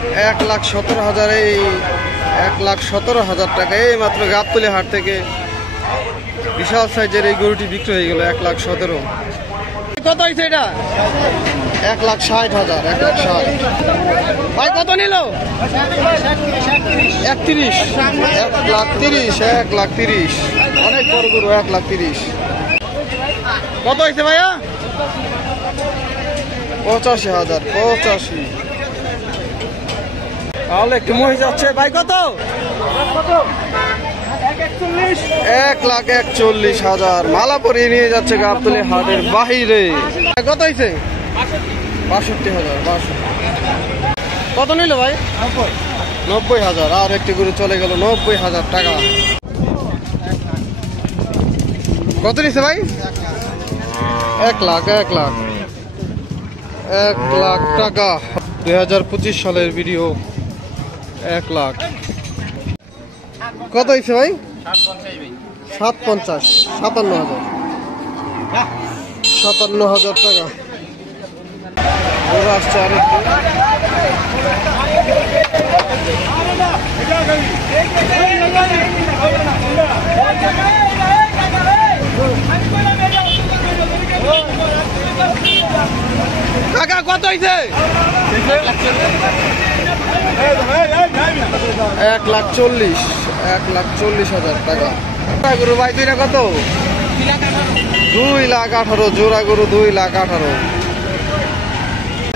1,17,000 এই 1,17,000 টাকা এই মাত্র গাবতলী হাট থেকে বিশাল সাইজের এই গরুটি বিক্রি হয়ে গেল 1,17,000। কত হয়েছে এটা? 1,60,000। 1,60,000 ভাই কত নিল? 31। 1,30,000। অনেক বড় গরু 1,30,000। কত হয়েছে ভাইয়া? 85,000। 85 তাহলে একটু মহিষ যাচ্ছে ভাই। কত? 1,41,000 মালা পরিয়ে নিয়ে যাচ্ছে গাবতলী হাটের বাহিরে। কত হয়েছে? 62,000। কত নিল ভাই? 90,000। আর একটি গরু চলে গেল 90,000 টাকা। কত নিচ্ছে ভাই? 1 লাখ টাকা। 2025 সালের ভিডিও। 1 লাখ। কত হয়েছে ভাই? 57,000। 57,000 টাকা। ওরা আসছে আরেকটু। কাকা কত হয়েছে? 1,40,000 টাকা। গরু ভাই দুইটা কত? 2,18,000 জোড়া গরু। 2,18,000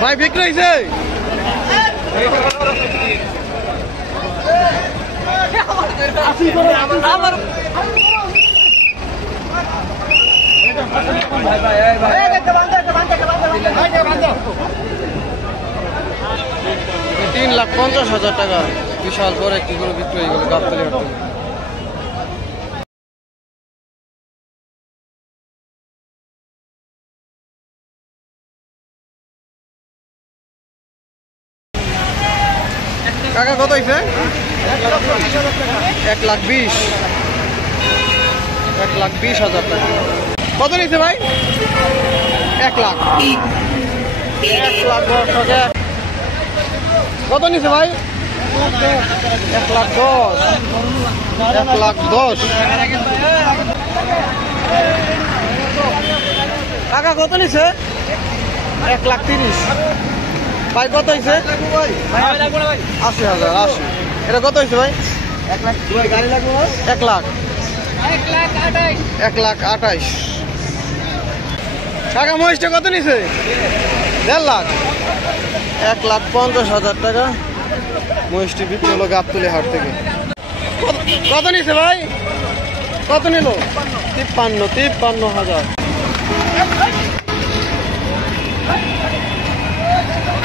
ভাই বিক্রি হয়েছে। $3,50,000 টাকা। বিশাল বড় একটি গরু বিক্রি হয়ে গেল গাবতলী হাট থেকে। কাকা কত হয়েছে? 1,20,000 টাকা। কত নিচ্ছে ভাই? 1 লাখ। 1,10,000 টাকা। কত নিচ্ছে ভাই? 1,10,000। 1,10,000 কাকা কত নিচ্ছে? 1,30,000 ভাই। কত হয়েছে? 80,000। 80। এটা কত হয়েছে ভাই? 1 লাখ। 1,28,000 টাকা। মহিষটা কত নিছে? 1.5 লাখ। 1,50,000 টাকা মহিষটি বিক্রি হলো গাবতলী হাট থেকে। কত নিছে ভাই? কত নিল? 53,000।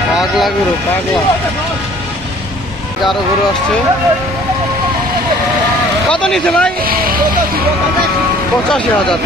পাগলা গরু। আরো গরু আসছে। কত নিছে ভাই? 85,000।